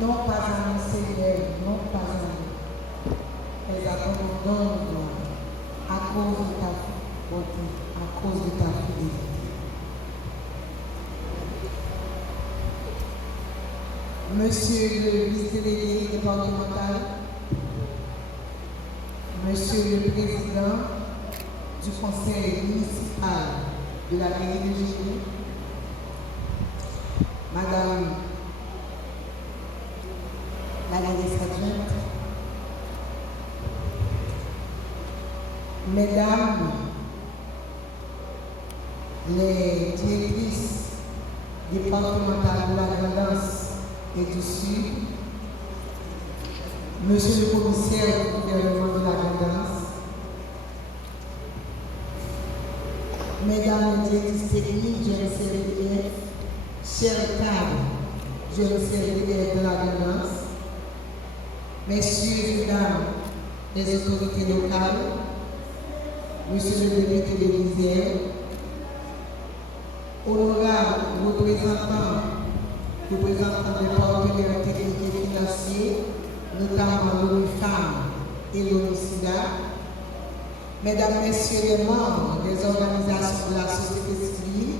Non pas à nous, Seigneur, non pas à nous. Elles abandonnent à cause de ta bonté, à cause de ta fidélité. Monsieur le vice-délégué départemental, Monsieur le président du conseil municipal de la mairie de Génie, Madame la ministre adjointe, Mesdames les directrices départementales de la Grandance et du Sud, Monsieur le commissaire du gouvernement de la Grandance, Mesdames les directrices techniques du RCRDF, chers cadres du RCRDF de la Grandance, Messieurs et Mesdames les autorités locales, Monsieur le député de l'Isère, honorables représentants des partenaires techniques et financiers, notamment l'ONU-FEM et l'ONU-SIDA, Mesdames, Messieurs les membres des organisations de la société civile,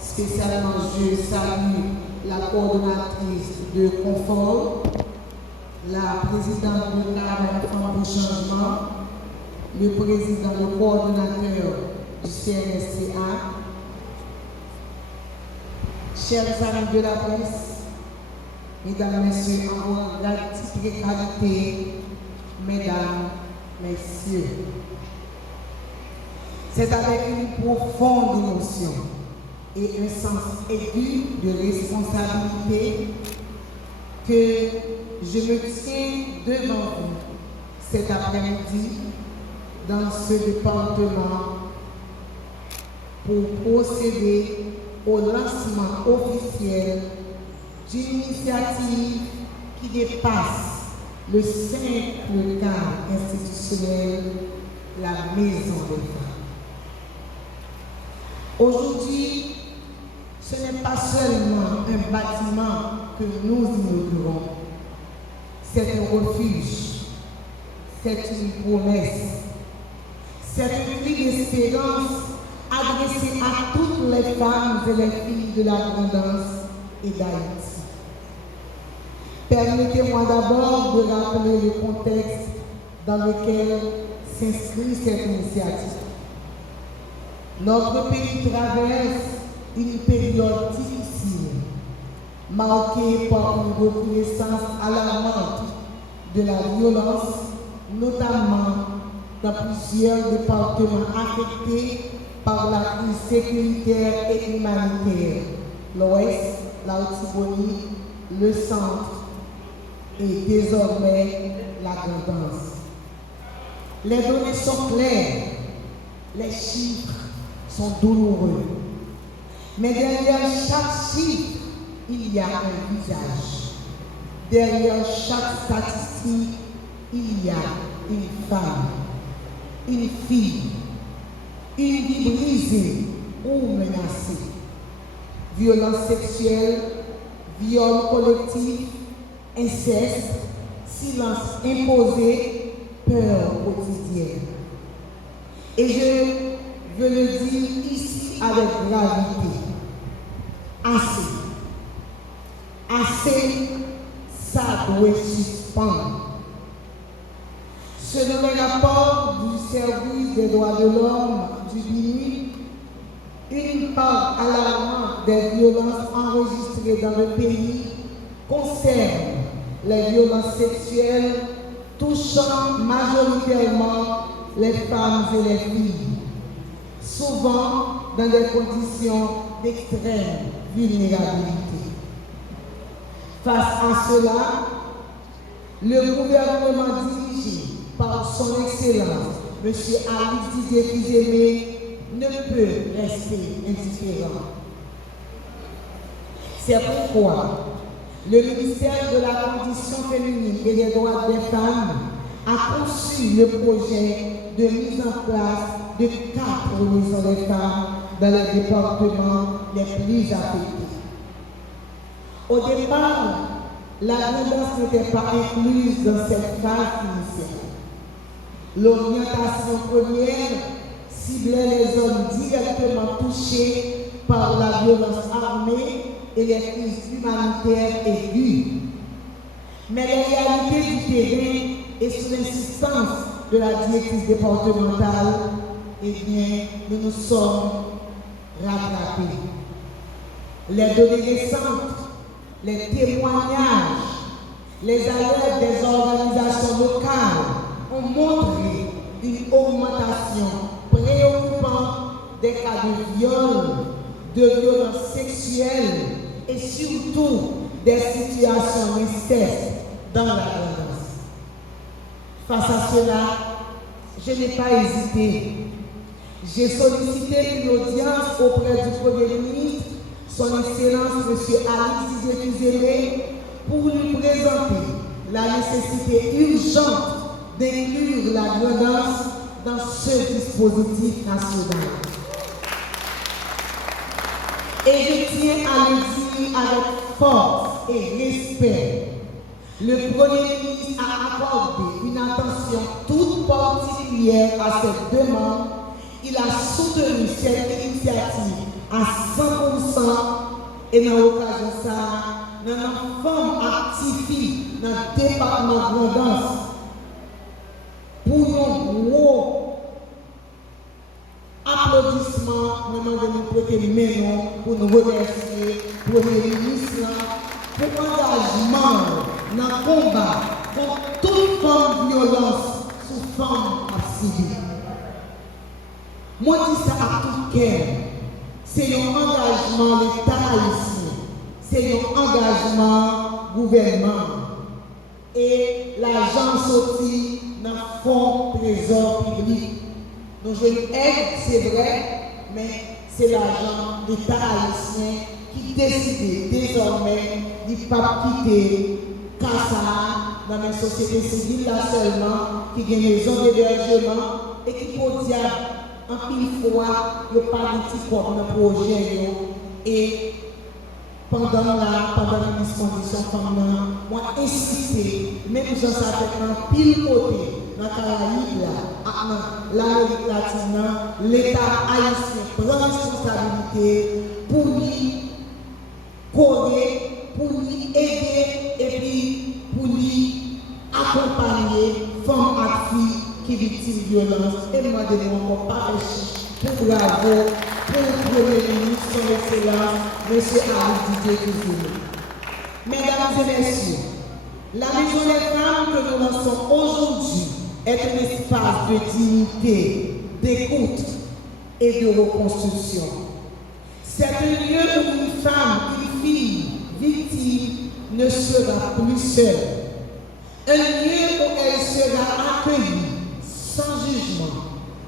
spécialement je salue la coordonnatrice de Confort, la présidente de l'Armée pour Changement, le président, le coordonnateur du CNSCA, chers amis de la presse, mesdames, messieurs, en vos qualité, mesdames, messieurs, c'est avec une profonde émotion et un sens aigu de responsabilité que je me tiens devant vous cet après-midi dans ce département pour procéder au lancement officiel d'une initiative qui dépasse le simple cadre institutionnel, la Maison des femmes. Aujourd'hui, ce n'est pas seulement un bâtiment que nous inaugurons, c'est un refuge, c'est une promesse, c'est un cri d'espérance adressé à toutes les femmes et les filles de la Grandance et d'Haïti. Permettez-moi d'abord de rappeler le contexte dans lequel s'inscrit cette initiative. Notre pays traverse une période difficile, marquée par une recrudescence alarmante de la violence, notamment dans plusieurs départements affectés par la crise sécuritaire et humanitaire, l'Ouest, l'Outibonite, le Centre et désormais la Grandance. Les données sont claires, les chiffres sont douloureux, mais derrière chaque chiffre, il y a un visage. Derrière chaque statistique, il y a une femme, une fille, une vie brisée ou menacée. Violence sexuelle, viol collectif, inceste, silence imposé, peur quotidienne. Et je veux le dire ici avec gravité. Assez. Assez, ça doit suspendre. Selon le rapport du service des droits de l'homme du BINUI, une part alarmante des violences enregistrées dans le pays concerne les violences sexuelles touchant majoritairement les femmes et les filles, souvent dans des conditions d'extrême vulnérabilité. Face à cela, le gouvernement dirigé par son Excellence, M. Alex Didier Fils-Aimé, ne peut rester indifférent. C'est pourquoi le ministère de la Condition féminine et des droits des femmes a conçu le projet de mise en place de 4 maisons des femmes dans les départements les plus affectés. Au départ, la grandance n'était pas incluse dans cette phase initiale. L'orientation première ciblait les zones directement touchées par la violence armée et les crises humanitaires aiguës. Mais les réalités du terrain et sous l'insistance de la directrice départementale, eh bien, nous nous sommes rattrapés. Les données récentes, les témoignages, les alertes des organisations locales ont montré une augmentation préoccupante des cas de viol, de violences sexuelles et surtout des situations d'inceste dans la violence. Face à cela, je n'ai pas hésité. J'ai sollicité une audience auprès du Premier ministre, son Excellence M. Alix Didier pour lui présenter la nécessité urgente d'inclure la violence dans ce dispositif national. Et je tiens à le dire avec force et respect. Le Premier ministre a accordé une attention toute particulière à cette demande. Il a soutenu cette initiative à 100% et dans l'occasion de ça, nous avons femme active dans le département de Grandance pour nous gros applaudissements, nous demandons de nous prêter main pour nous remercier le Premier ministre pour l'engagement dans le combat contre toute forme de violence sous forme civile. Moi, je dis ça à tout cœur. C'est un engagement l'État haïtien. C'est un engagement gouvernement. Et l'argent sorti dans le fonds trésor public. Nous jouons une aide, c'est vrai, mais c'est l'argent de l'État haïtien qui décide désormais de ne pas quitter Kassa dans la société civile là seulement, qui a des maisons d'hébergement et qui peut dire en pile fois, il n'y a pas de petit comme le projet. Et pendant les dispositions, moi insisté, même si ça fait un pile côté, dans la Caraïbe, l'Amérique latine, l'État haïtien prend responsabilité pour lui corriger, pour lui aider et puis pour lui accompagner femmes et filles qui victimes de violence. Et moi, je ne vais encore pas pour bravo pour le Premier ministre, son Excellence, M. Alix Didier. Mesdames et messieurs, la Maison des femmes que nous lançons aujourd'hui est un espace de dignité, d'écoute et de reconstruction. C'est un lieu où une femme, une fille victime ne sera plus seule. Un lieu où elle sera accueillie sans jugement,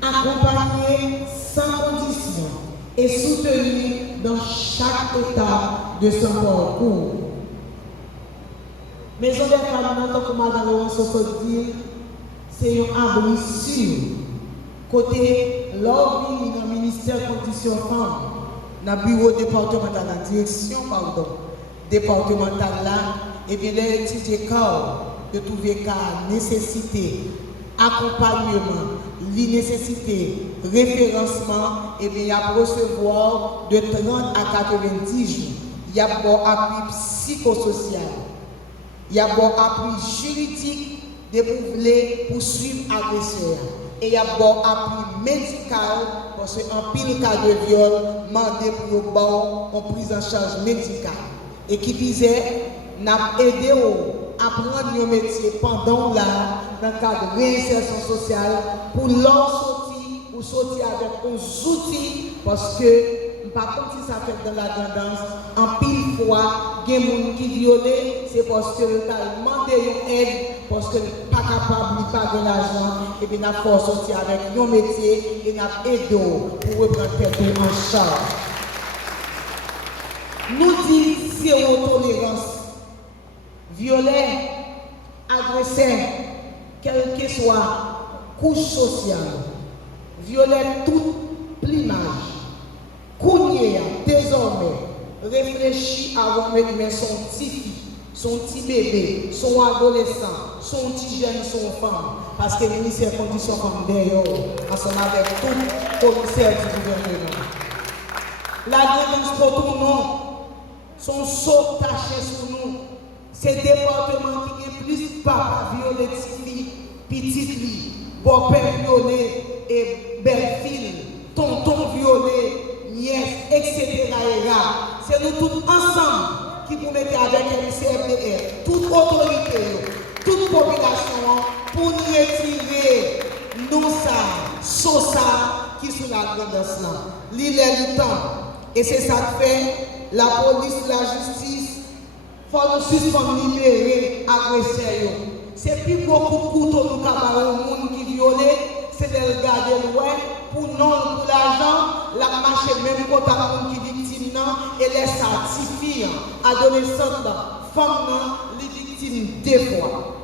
accompagnée sans condition et soutenue dans chaque étape de son parcours. Maison des femmes, en tant que Madame Laurence dit, c'est un abri sûr. Côté l'ordre dans le ministère de Conditions Femmes, dans le bureau départemental, la direction départementale là, et bien les étudiants de trouver cas nécessité, accompagnement, nécessité, référencement, et bien il y a recevoir de 30 à 90 jours. Il y a bon appui psychosocial, il y a bon appui juridique de pouvoir poursuivre agresseur. Et il y a bon appui médical parce qu'en pile cas de viol, demandé pour bon en prise en charge médicale. Et qui visait d'aider à apprendre un métier pendant là, dans le cadre de réinsertion sociale, pour leur sortir avec des outils parce que par contre, si ça fait dans la tendance, en pile fois, il y a des gens qui violent, c'est parce que le a demandé une aide, parce que pas capable, pas de l'argent, et bien il faut sortir avec nos métiers et nous aidé pour reprendre tête en charge. Nous disons zéro tolérance, violer, agresser, quelle que soit couche sociale, violer tout plumage. Kounia, désormais, réfléchit avant de mettre son petit son petit bébé, son adolescent, son petit jeune, son femme. Parce que le ministère condition comme d'ailleurs, ensemble avec tout le commissaire du gouvernement. La défense pour tout non, son saut taché sur nous. C'est le département qui est plus papa violé petite fille, beau-père violé et belle-fille, tonton violé, nièce, etc. C'est nous tous ensemble qui nous mettons avec le CFDR, toute autorité, toute population, pour nous retirer nous ça, ça qui sont la grandeur. L'île est du temps. Et c'est ça que fait la police, la justice, il faut nous suspendre, libérer, agresseurs. C'est plus beaucoup de couteaux nous avons au monde qui violent, c'est de regarder loin pour non, pour l'argent, la marche même pour ta monde qui est victime et les certifier, adolescentes, femmes, les victimes des fois.